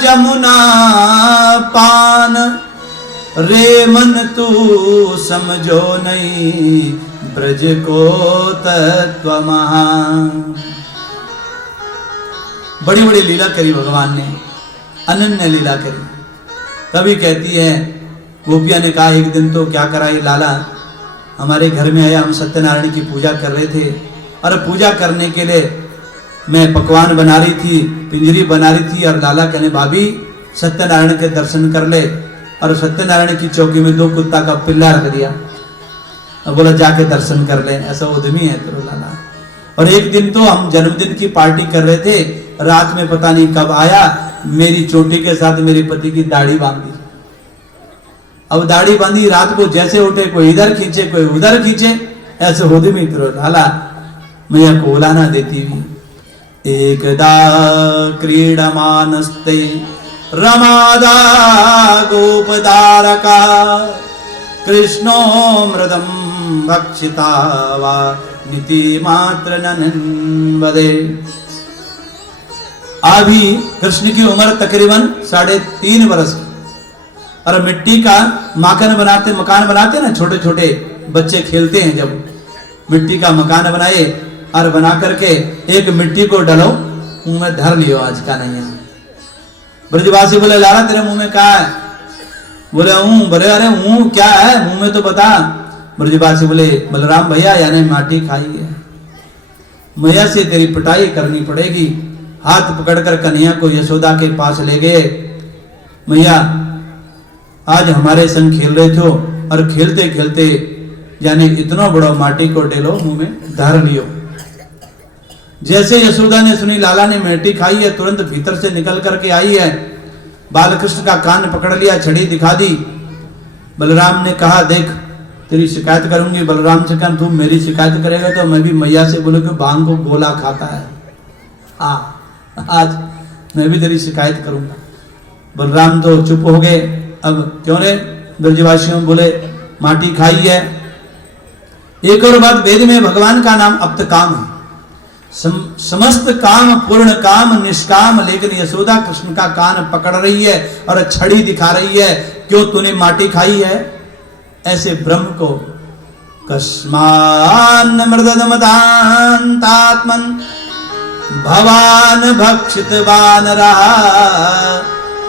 जमुना पान, रे मन तू समझो नहीं, ब्रज को तत्व महान। बड़ी बड़ी लीला करी भगवान ने, अनन्य लीला करी। कभी कहती है गोपिया ने कहा एक दिन तो क्या करा ये लाला हमारे घर में आया, हम सत्यनारायण की पूजा कर रहे थे और पूजा करने के लिए मैं पकवान बना रही थी, पिंजरी बना रही थी और लाला कहने भाभी सत्यनारायण के दर्शन कर ले, और सत्यनारायण की चौकी में 2 कुत्ता का पिल्ला रख दिया और बोला जाके दर्शन कर ले, ऐसा उद्यमी है तेरा लाला। और एक दिन तो हम जन्मदिन की पार्टी कर रहे थे, रात में पता नहीं कब आया, मेरी चोटी के साथ मेरे पति की दाढ़ी बांधी। अब दाढ़ी बांधी, रात को जैसे उठे कोई इधर खींचे कोई उधर खींचे, ऐसे होते मित्रों लाला मैया को उलाना देती हुई। एकदा क्रीडमानस्ते रमादा गोपदारका, कृष्णो मृदम भक्षिता वा नीति मात्र ननन्वदे। अभी कृष्ण की उम्र तकरीबन 3.5 वर्ष की, और मिट्टी का मकान बनाते ना, छोटे छोटे बच्चे खेलते हैं, जब मिट्टी का मकान बनाए और बना करके एक मिट्टी को डलो मुंह में धर लियो, आज का नहीं है। ब्रजवासी बोले लाला तेरे मुंह में क्या है? बोले हूं। बोले अरे हूं क्या है मुंह में तो बता। ब्रजवासी बोले बलराम भैया यानी माटी खाई है, मैया से तेरी पिटाई करनी पड़ेगी। हाथ पकड़कर कन्हैया को यशोदा के पास ले गए। मैया आज हमारे संग खेल रहे थे और खेलते खेलते यानी इतना बड़ा माटी को डेलो मुंह में धर लियो। जैसे यशोदा ने सुनी लाला ने मिट्टी खाई है, तुरंत भीतर से निकल करके आई है, बालकृष्ण का कान पकड़ लिया, छड़ी दिखा दी। बलराम ने कहा देख तेरी शिकायत करूंगी। बलराम से कहा तू मेरी शिकायत करेगा तो मैं भी मैया से बोलूंगी भांग को गोला खाता है, हाँ आज मैं भी तेरी शिकायत करूंगा। बलराम तो चुप हो गए। अब क्यों रे? ब्रजवासियों बोले माटी खाई है। एक और बात, वेद में भगवान का नाम अप्त काम है, समस्त काम पूर्ण काम निष्काम, लेकिन यशोदा कृष्ण का कान पकड़ रही है और छड़ी दिखा रही है, क्यों तूने माटी खाई है? ऐसे ब्रह्म को कस्मान मृदमदान्तात्मन भवान भक्षितवान रहा,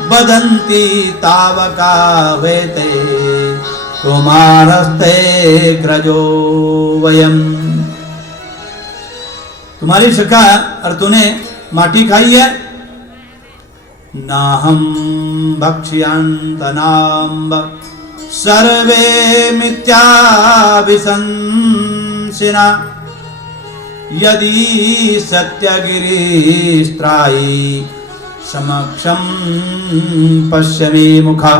बदंती तावका वेते कुमारस्ते ग्रजो वयम। तुम्हारी शिका और तूने माटी खाई है। नाहम भक्ष्यंतनाम सर्वे मिथ्या विसंसिना, यदि सत्यगिरिस्त्रायी समक्षम पश्यमे मुखा।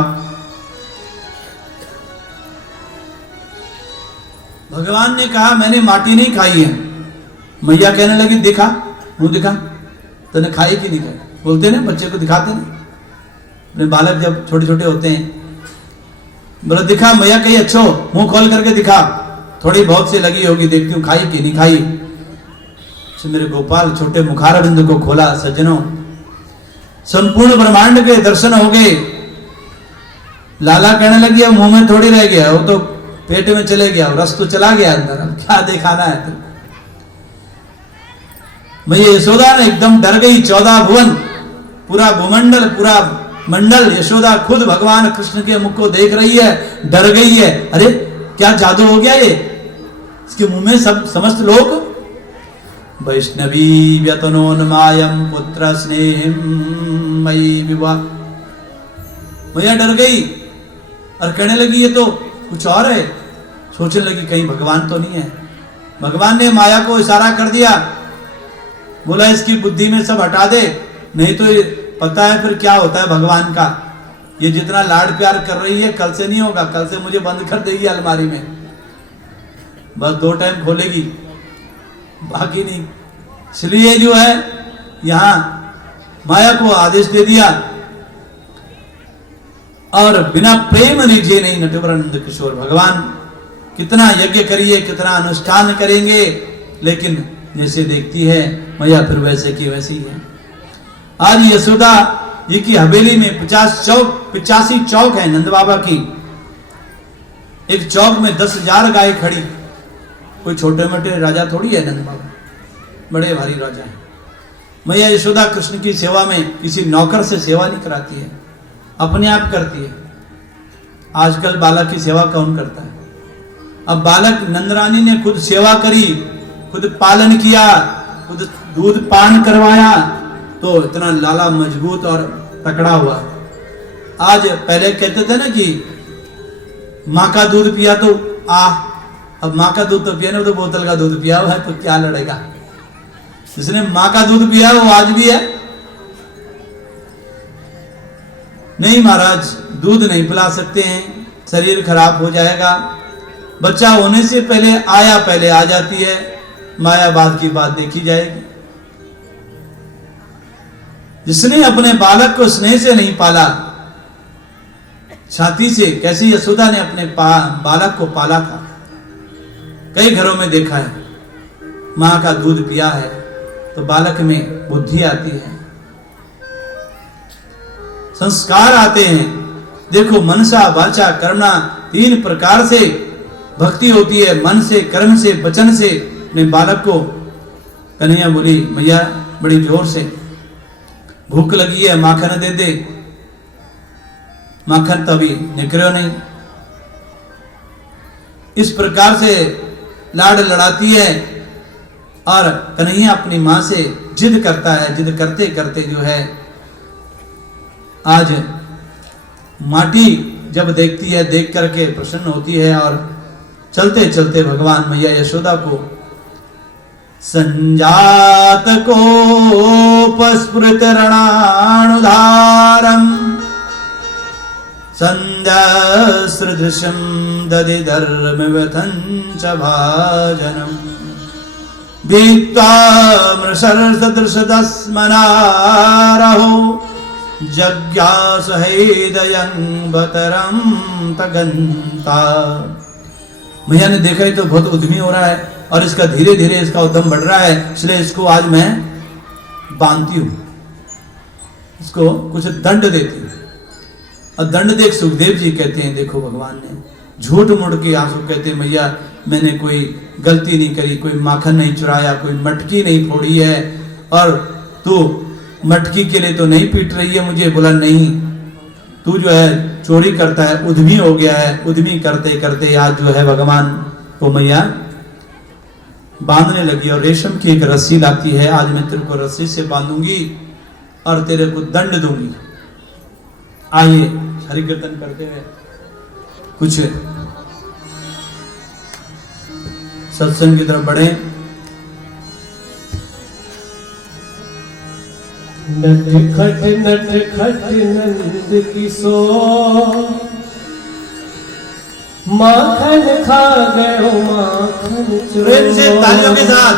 भगवान ने कहा मैंने माटी नहीं खाई है। मैया कहने लगी दिखा, मुंह दिखा, तूने खाई कि नहीं खाई? बोलते ना बच्चे को दिखाते ना, अपने बालक जब छोटे छोटे होते हैं, बोला दिखा। मैया कही अच्छो मुंह खोल करके दिखा, थोड़ी बहुत सी लगी होगी, देखती हूँ खाई कि नहीं खाई। मेरे गोपाल छोटे मुखारविंद को खोला। सज्जनों संपूर्ण ब्रह्मांड के दर्शन हो गए। लाला कहने लगी अब मुंह में थोड़ी रह गया, वो तो पेट में चले गया, रस तो चला गया अंदर, अब क्या दिखाना है तो। मैया यशोदा ने एकदम डर गई। 14 भुवन, पूरा भूमंडल, पूरा मंडल, यशोदा खुद भगवान कृष्ण के मुख को देख रही है, डर गई है। अरे क्या जादू हो गया ये, इसके मुंह में सब समस्त लोग। वैष्णवी व्यतनोन्मायम पुत्र स्नेहम मयि विवाह। मैया डर गई और कहने लगी ये तो कुछ और है। सोचने लगी कहीं भगवान तो नहीं है। भगवान ने माया को इशारा कर दिया, बोला इसकी बुद्धि में सब हटा दे, नहीं तो ये पता है फिर क्या होता है भगवान का। ये जितना लाड प्यार कर रही है कल से नहीं होगा, कल से मुझे बंद कर देगी अलमारी में, बस 2 टाइम खोलेगी, बाकी नहीं। इसलिए जो है यहां माया को आदेश दे दिया और बिना प्रेम निजे नहीं नटवरनंद किशोर। भगवान कितना यज्ञ करिए, कितना अनुष्ठान करेंगे, लेकिन जैसे देखती है मैया फिर वैसे की वैसी है। आज यशोदा ये की हवेली में 85 चौक है नंद बाबा की। एक चौक में 10,000 गाय खड़ी। कोई छोटे मोटे राजा थोड़ी है नंद बाबा, बड़े भारी राजा है। मैया यशोदा कृष्ण की सेवा में किसी नौकर से सेवा नहीं कराती है, अपने आप करती है। आजकल बालक की सेवा कौन करता है? अब बालक नंदरानी ने खुद सेवा करी, खुद पालन किया, खुद दूध पान करवाया, तो इतना लाला मजबूत और तकड़ा हुआ। आज पहले कहते थे ना कि माँ का दूध पिया तो अब माँ का दूध तो पिया ना, तो बोतल का दूध पिया हुआ है तो क्या लड़ेगा। जिसने माँ का दूध पिया वो आज भी है। नहीं महाराज, दूध नहीं पिला सकते हैं, शरीर खराब हो जाएगा। बच्चा होने से पहले पहले आ जाती है, मायावाद की बात देखी जाएगी। जिसने अपने बालक को स्नेह से नहीं पाला, छाती से, कैसे यशोदा ने अपने बालक को पाला था। कई घरों में देखा है, मां का दूध पिया है तो बालक में बुद्धि आती है, संस्कार आते हैं। देखो, मनसा वाचा कर्मणा 3 प्रकार से भक्ति होती है, मन से, कर्म से, वचन से। अपने बालक को कन्हैया बोली, मैया बड़ी जोर से भूख लगी है, माखन दे दे। माखन तभी निकलो नहीं। इस प्रकार से लाड लड़ाती है और कन्हैया अपनी मां से जिद करता है। जिद करते करते जो है, आज माटी जब देखती है, देख करके प्रसन्न होती है और चलते चलते भगवान मैया यशोदा को संजात को पस्फुरित रणानुधारम संध्यासृदृशं दधिधर्म व्यथंच भाजनम भीत्वा मृषर्षदृशदस्मनारहो जज्ञासहेदयं बतरं तगन्ता। मैया ने देखा ही तो बहुत उद्यमी हो रहा है और इसका धीरे धीरे इसका उद्यम बढ़ रहा है, इसलिए इसको आज मैं बांधती हूं, इसको कुछ दंड देती हूं। और दंड देख सुखदेव जी कहते हैं, देखो भगवान ने झूठ मूठ के आंसू कहते, मैया मैंने कोई गलती नहीं करी, कोई माखन नहीं चुराया, कोई मटकी नहीं फोड़ी है, और तू मटकी के लिए तो नहीं पीट रही है मुझे। बोला नहीं, तू जो है चोरी करता है, उद्यमी हो गया है। उद्यमी करते करते आज जो है भगवान को मैया बांधने लगी और रेशम की एक रस्सी लाती है। आज मैं तेरे को रस्सी से बांधूंगी और तेरे को दंड दूंगी। आइए हरि कीर्तन करते हुए कुछ सत्संग की तरफ बढ़े। नट खट नंद किशोर माखन खा गयो माखन चोर। प्रेम से तालियों के साथ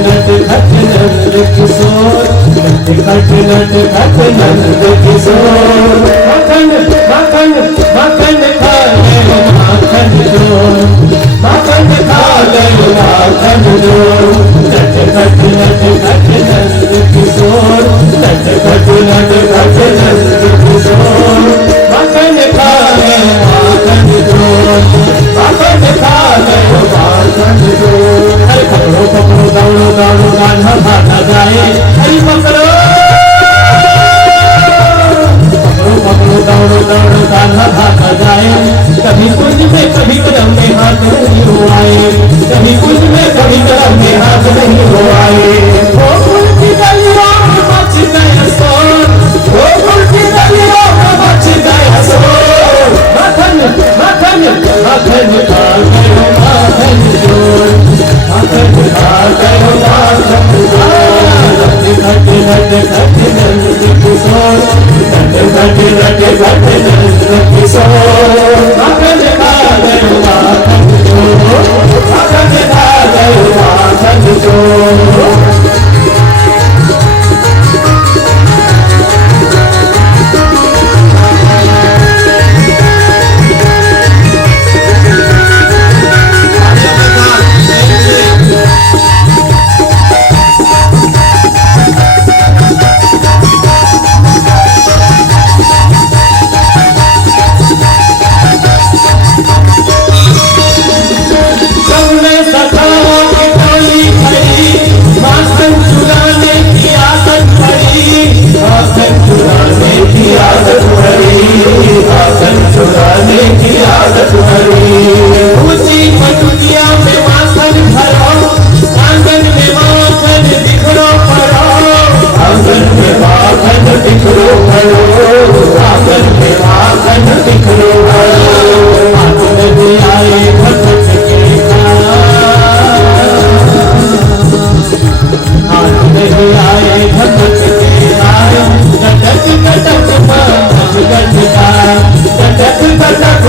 नट खट नंद किशोर, नट खट नंद किशोर माखन माखन माखन खा गयो माखन चोर, माखन खा गयो माखन चोर। नट खट नंद किशोर, नट खट नंद किशोर माखन खा गयो माखन चोर, माखन खा गयो माखन चोर। हरि पकड़ो पकड़ो दौड़ो दौड़ो गाढ़ा भागा जाए, हरि पकड़ो पकड़ो पकड़ो दौड़ो दौड़ो गाढ़ा भागा जाए। कभी कुंज में कभी कदम में हाथ नहीं हो आए, कभी कुंज में कभी कदम में हाथ नहीं हो आए। वो फूल की गलियों में मच गया शोर, वो फूल की गलियों में मच गया शोर। माखन माखन माखन खा गयो माखन चोर, माखन खा गयो माखन चोर। बिखरो भयो, आंगन में आंगन बिखरो भयो। हाथ नहीं आए भटक के हाथ नहीं आए भटक के आए, गटक गटक गज गज गाए, गटक गटक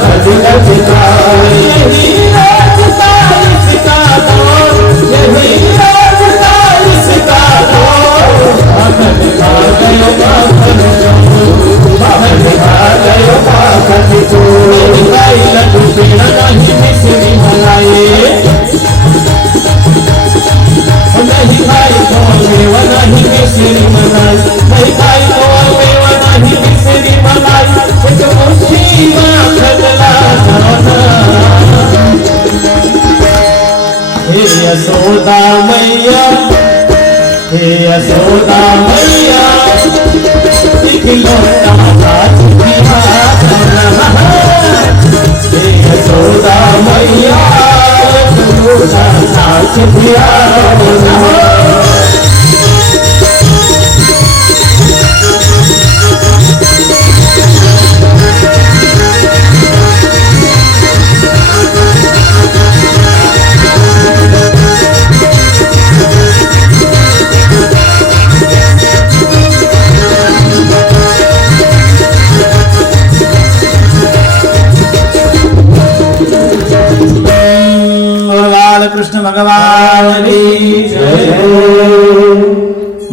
गज गज गाए। यही रास्ता इसका दौर, यही रास्ता इसका दौर। बाहर निकाल गयो बाहर चोर, बाहर निकाल गयो बाहर चोर। दिखाई लड्डू पेड़ा नहीं मिश्री मलाई, नहीं खाई तो मेवा नहीं मिश्री मलाई, नहीं खाई तो मेवा नहीं मिश्री मलाई। एक मुट्ठी माखन ला जाना, हे यशोदा मैया, हे यशोदा मैया, एक लोटा नाच पिया जाना। हे यशोदा मैया, एक लोटा नाच पिया जाना। कृष्ण भगवान की जय।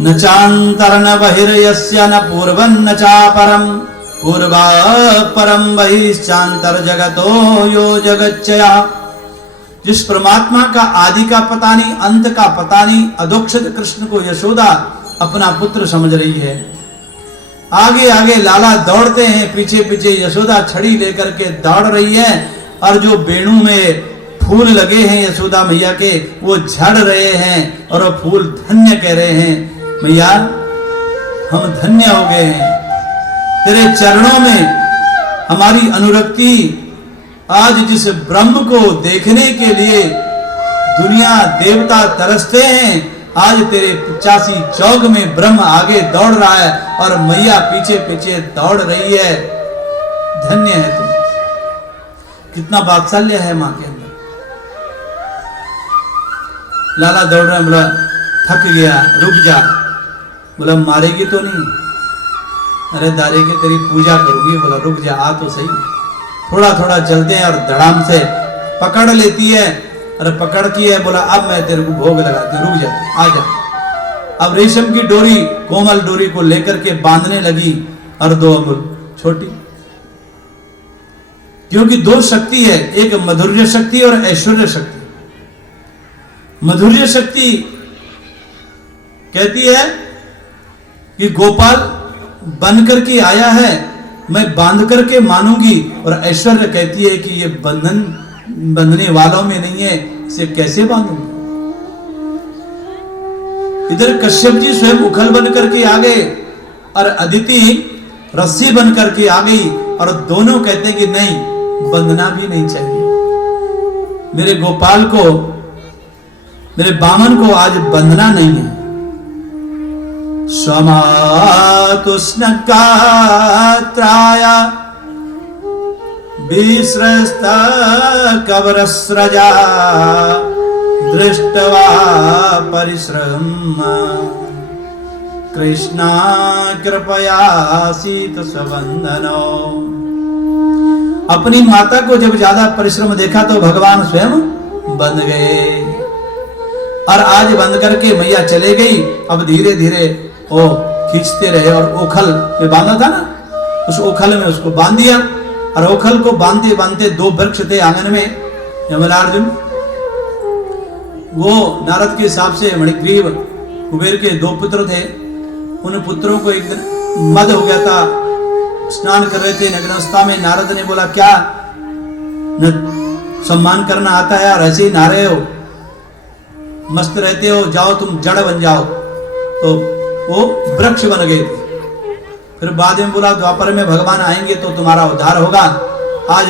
न चांतर न बहिर्यस्य न पूर्वं न चापरं, पूर्वाः परं बहिश्चांतर जगतो यो जगच्चया। जिस परमात्मा का आदि का पता नहीं, अंत का पता नहीं, अधोक्षित कृष्ण को यशोदा अपना पुत्र समझ रही है। आगे आगे लाला दौड़ते हैं, पीछे पीछे यशोदा छड़ी लेकर के दौड़ रही है। और जो बेणु में फूल लगे हैं यशोदा मैया के, वो झड़ रहे हैं और वो फूल धन्य कह रहे हैं, मैया हम धन्य हो गए हैं, तेरे चरणों में हमारी अनुरक्ति। आज जिस ब्रह्म को देखने के लिए दुनिया देवता तरसते हैं, आज तेरे 85 चौक में ब्रह्म आगे दौड़ रहा है और मैया पीछे पीछे दौड़ रही है। धन्य है तुम, कितना वात्सल्य है मां के अंदर। लाला दौड़ रहा है, बोला थक गया, रुक जा। बोला मारेगी तो नहीं? अरे दारे के तेरी पूजा करूंगी। बोला रुक जा, आ तो सही। थोड़ा थोड़ा चलते हैं और धड़ाम से पकड़ लेती है। अरे पकड़ की है, बोला अब मैं तेरे को भोग लगाती हूँ, रुक जा, आ जा। अब रेशम की डोरी, कोमल डोरी को लेकर के बांधने लगी और 2 अंगुल छोटी, क्योंकि 2 शक्ति है, एक माधुर्य शक्ति और ऐश्वर्य शक्ति। माधुर्य शक्ति कहती है कि गोपाल बन करके आया है, मैं बांध करके मानूंगी। और ऐश्वर्य कहती है कि ये बंधन बंधने वालों में नहीं है, इसे कैसे बांधूंगी। इधर कश्यप जी स्वयं उखल बन करके आ गए और अदिति रस्सी बन करके आ गई, और दोनों कहते हैं कि नहीं, बंधना भी नहीं चाहिए। मेरे गोपाल को, मेरे बामन को आज बंधना नहीं है। स्वमातुष्णकात्राया विस्रस्त कवरस्रजा दृष्टवा परिश्रम कृष्णा कृपया शीत स्वबंधनो। अपनी माता को जब ज्यादा परिश्रम देखा तो भगवान स्वयं बंध गए, और आज बंद करके मैया चले गई। अब धीरे धीरे वो खींचते रहे और ओखल में बांधा था ना, उस ओखल में उसको बांध दिया। और ओखल को बांधते बांधते 2 वृक्ष थे आंगन में, यमलार्जुन, वो नारद के हिसाब से मणिग्रीव कुबेर के 2 पुत्र थे। उन पुत्रों को एक दिन मद हो गया था, स्नान कर रहे थे नग्नावस्था में। नारद ने बोला क्या न सम्मान करना आता है और ऐसे ही नहा रहे हो, मस्त रहते हो, जाओ तुम जड़ बन जाओ। तो वो वृक्ष बन गए थे। फिर बाद में बोला द्वापर में भगवान आएंगे तो तुम्हारा उद्धार होगा। आज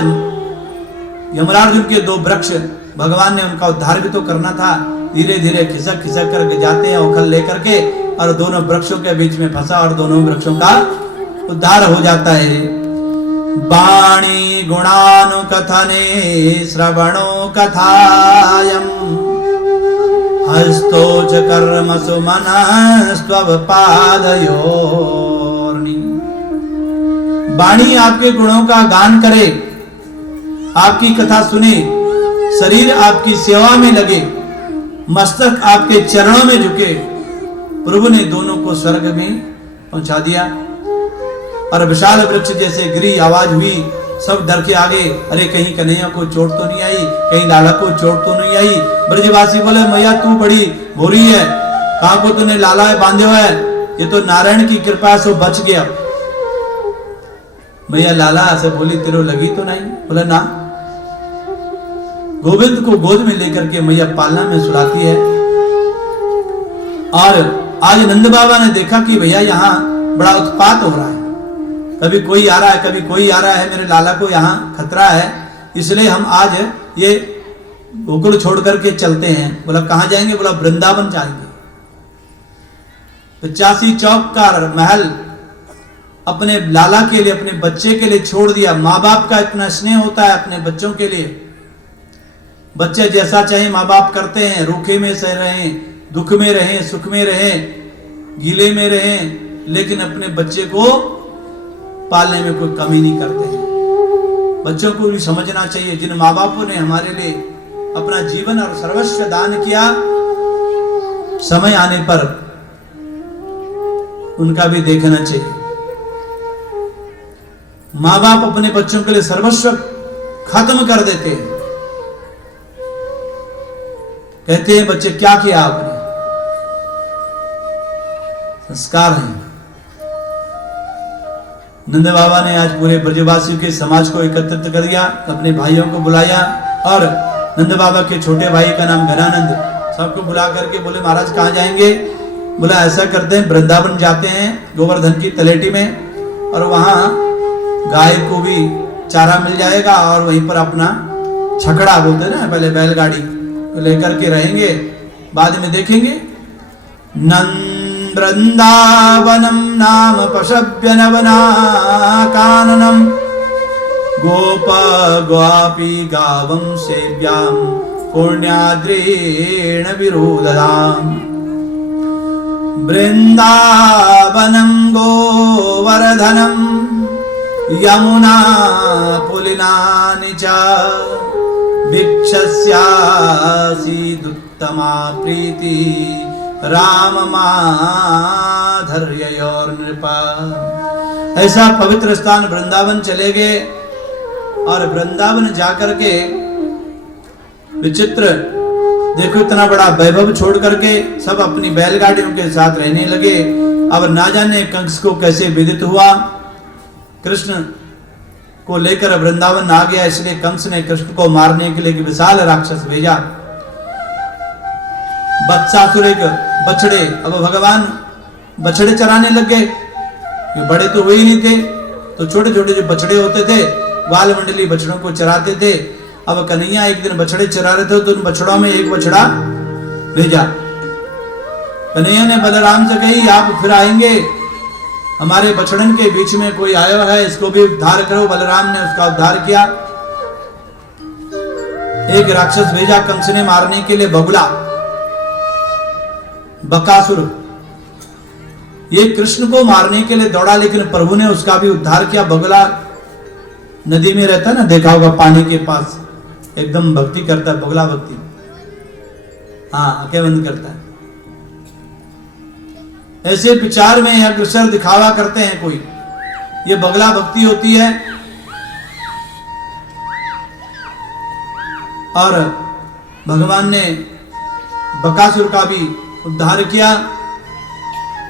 यमरार्जुन के 2 वृक्ष, भगवान ने उनका उद्धार भी तो करना था, धीरे धीरे खिसक खिसक करके जाते हैं उखल लेकर के, और दोनों वृक्षों के बीच में फंसा और दोनों वृक्षों का उद्धार हो जाता है। वाणी गुणानुकथने श्रवणो कथायम हस्तो च कर्मसु मनस्त्वव पादयोर्नि। वाणी आपके गुणों का गान करे, आपकी कथा सुने, शरीर आपकी सेवा में लगे, मस्तक आपके चरणों में झुके। प्रभु ने दोनों को स्वर्ग में पहुंचा दिया। और विशाल वृक्ष जैसे गिरी आवाज हुई, सब डर के आगे, अरे कहीं कन्हैया को चोट तो नहीं आई, कहीं लाला को चोट तो नहीं आई। ब्रजवासी बोले मैया तू बड़ी भोरी है, कहां को तूने लाला बांधे हुआ है, ये तो नारायण की कृपा से बच गया। मैया लाला से बोली तेरे लगी तो नहीं? बोला ना। गोविंद को गोद में लेकर के मैया पालना में सुलाती है। और आज नंद बाबा ने देखा कि भैया यहाँ बड़ा उत्पात हो रहा है, कभी कोई आ रहा है कभी कोई आ रहा है, मेरे लाला को यहाँ खतरा है, इसलिए हम आज ये गोकुल छोड़ करके चलते हैं। बोला कहां जाएंगे? बोला वृंदावन जाएंगे। 85 चौक का महल अपने लाला के लिए, अपने बच्चे के लिए छोड़ दिया। माँ बाप का इतना स्नेह होता है अपने बच्चों के लिए, बच्चे जैसा चाहे माँ बाप करते हैं, रूखे में सह रहे, दुख में रहे, सुख में रहे, गीले में रहे, लेकिन अपने बच्चे को पालने में कोई कमी नहीं करते हैं। बच्चों को भी समझना चाहिए, जिन माँ बापों ने हमारे लिए अपना जीवन और सर्वस्व दान किया, समय आने पर उनका भी देखना चाहिए। माँ बाप अपने बच्चों के लिए सर्वस्व खत्म कर देते हैं, कहते हैं बच्चे क्या किया आपने? संस्कार है। नंद बाबा ने आज पूरे ब्रजवासियों के समाज को एकत्रित कर दिया, अपने भाइयों को बुलाया, और नंद बाबा के छोटे भाई का नाम घनानंद, सबको बुला करके बोले महाराज कहाँ जाएंगे? बोला ऐसा करते हैं वृंदावन जाते हैं गोवर्धन की तलेटी में, और वहां गाय को भी चारा मिल जाएगा, और वहीं पर अपना छकड़ा बोलते ना पहले बैलगाड़ी लेकर के रहेंगे, बाद में देखेंगे। नंद वृंदावनम नाम पशव्य नवना काननम गोप गोपी गावं सेव्याम पुण्याद्रेण विरोधदाम। वृंदावनम गोवर्धनम यमुना पुलिनानि च वीक्षस्यासीदुत्तमा प्रीति राम माधर्ययोर्नृपा। ऐसा पवित्र स्थान वृंदावन चले गए, और वृंदावन जाकर के विचित्र देखो, इतना बड़ा वैभव छोड़ करके सब अपनी बैलगाड़ियों के साथ रहने लगे। अब ना जाने कंस को कैसे विदित हुआ, कृष्ण को लेकर वृंदावन आ गया, इसलिए कंस ने कृष्ण को मारने के लिए एक विशाल राक्षस भेजा। बत्सासुर एक बछड़े, अब भगवान बछड़े चराने लग गए, ये बड़े तो हुए ही नहीं थे, तो छोटे छोटे जो बछड़े होते थे बाल मंडली बछड़ों को चराते थे। अब कन्हैया एक दिन बछड़े चरा रहे थे, तो उन बछड़ों में एक बछड़ा भेजा। कन्हैया ने बलराम से कही आप फिर आएंगे, हमारे बछड़न के बीच में कोई आया है, इसको भी उद्धार करो। बलराम ने उसका उद्धार किया। एक राक्षस भेजा कंस ने मारने के लिए, बगुला बकासुर, ये कृष्ण को मारने के लिए दौड़ा, लेकिन प्रभु ने उसका भी उद्धार किया। बगुला नदी में रहता है ना, देखा होगा पानी के पास, एकदम भक्ति करता है, बगुला भक्ति, हाँ आंखें बंद करता है। ऐसे विचार में अग्रसर दिखावा करते हैं कोई, ये बगला भक्ति होती है। और भगवान ने बकासुर का भी उद्धार किया।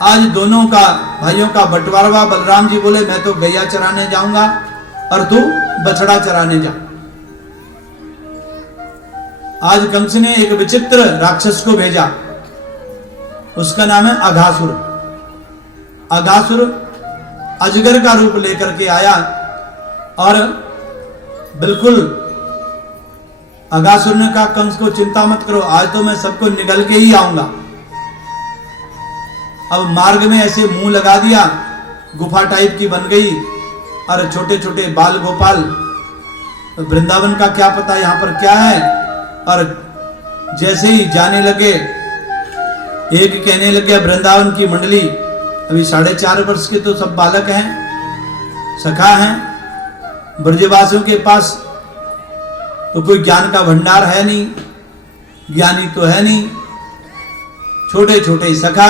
आज दोनों का भाइयों का बंटवारा हुआ। बलराम जी बोले मैं तो गैया चराने जाऊंगा और तू बछड़ा चराने जा। आज कंस ने एक विचित्र राक्षस को भेजा, उसका नाम है अघासुर। अघासुर अजगर का रूप लेकर के आया और बिल्कुल अगासुर ने कहा कंस को चिंता मत करो, आज तो मैं सबको निगल के ही आऊंगा। अब मार्ग में ऐसे मुंह लगा दिया, गुफा टाइप की बन गई, और छोटे छोटे बाल गोपाल, वृंदावन का क्या पता यहां पर क्या है। और जैसे ही जाने लगे, एक कहने लगे वृंदावन की मंडली, अभी 4.5 वर्ष के तो सब बालक हैं, सखा हैं, ब्रजवासियों के पास तो कोई ज्ञान का भंडार है नहीं, ज्ञानी तो है नहीं, छोटे छोटे सखा,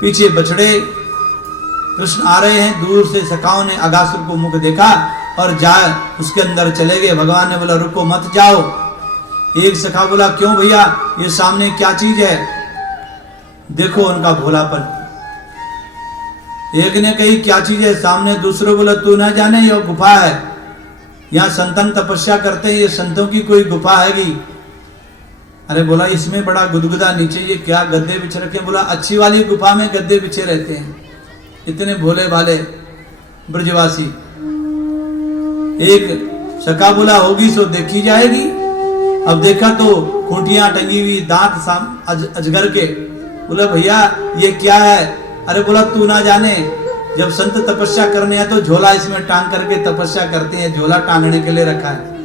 पीछे बछड़े। कृष्ण आ रहे हैं, दूर से सखाओं ने अगासुर को मुख देखा और जाए उसके अंदर चले गए। भगवान ने बोला रुको मत जाओ। एक सखा बोला क्यों भैया, ये सामने क्या चीज है, देखो उनका भोलापन। एक ने कही क्या चीज है सामने, दूसरे बोला तू ना जाने ये गुफा है, यहाँ संतन तपस्या करते हैं, ये संतों की कोई गुफा हैगी। अरे बोला इसमें बड़ा गुदगुदा, नीचे ये क्या गद्दे बिछे रखे। बोला अच्छी वाली गुफा में गद्दे बिछे रहते हैं, इतने भोले भाले ब्रजवासी। एक सका बोला होगी सो देखी जाएगी। अब देखा तो खूंटियां टंगी हुई, दांत अजगर के। बोला भैया ये क्या है। अरे बोला तू ना जाने, जब संत तपस्या करने हैं तो झोला इसमें टांग करके तपस्या करते हैं, झोला टांगने के लिए रखा है,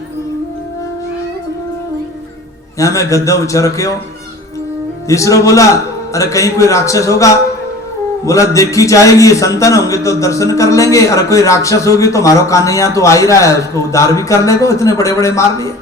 यहां में गद्दा उछा रखे हो। तीसरा बोला अरे कहीं कोई राक्षस होगा। बोला देखी जाएगी, ये संतन होंगे तो दर्शन कर लेंगे, अरे कोई राक्षस होगी तो मारो कान्हैया तो आ ही रहा है, उसको उद्धार भी कर लेगा, इतने बड़े बड़े मार दिए।